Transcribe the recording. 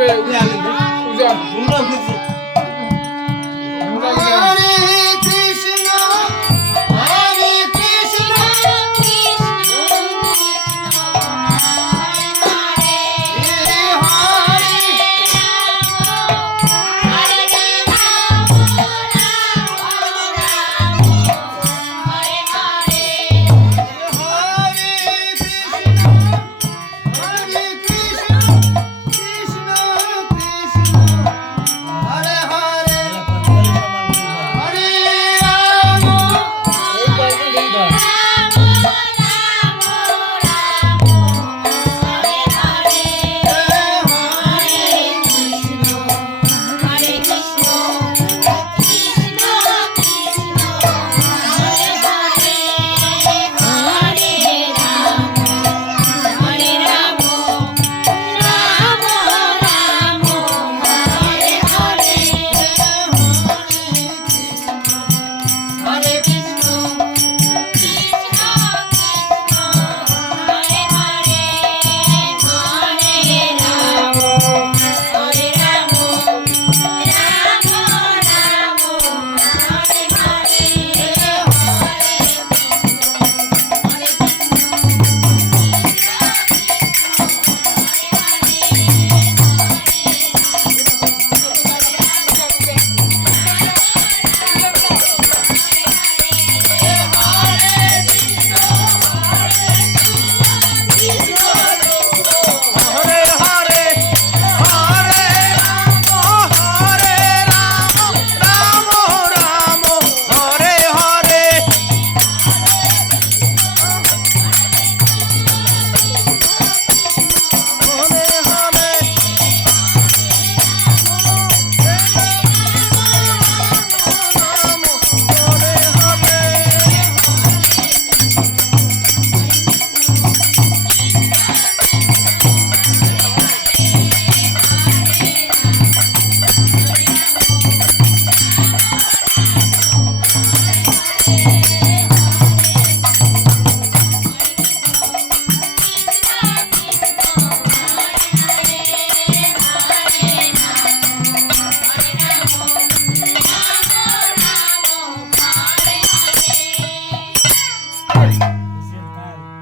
对，你看，你，就这样，不能控制。